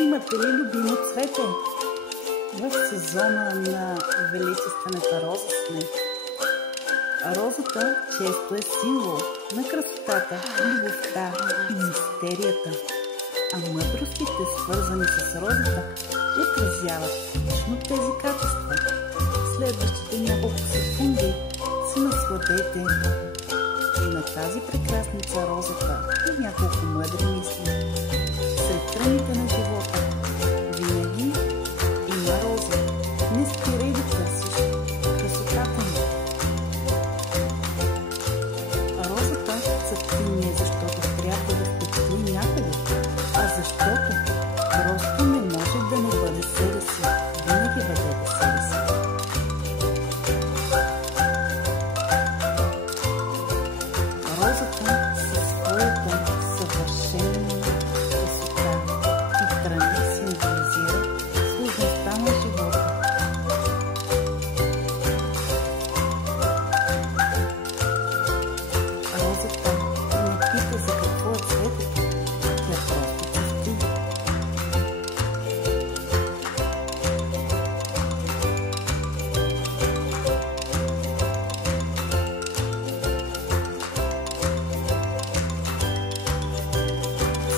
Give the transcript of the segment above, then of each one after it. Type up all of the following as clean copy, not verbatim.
Имате ли любимо цвете? В сезона на величествената роза сме. Розата често е символ на красотата, любовта и мистерията, а мъдростите, свързани с розата, отразяват точно тези качества. Следващите няколко секунди се насладете и на тази прекрасница розата и няколко мъдри мисли. Сред тръните на живота винаги има рози. Не спирай да търсиш красотата ми. Розата цъфти не защото трябва да впечатли някого, а защото просто не може да не бъде себе си. Винаги бъдете себе си. Розата със своята съвършена красота и тръни символизира сложността на живота. Розата не пита за какво е цветето, тя просто цъфти.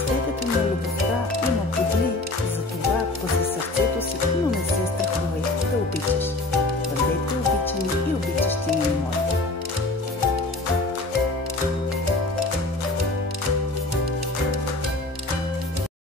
Цветето на любовта има подли, затова пази сърцето си, но не се страхувай да обичаш.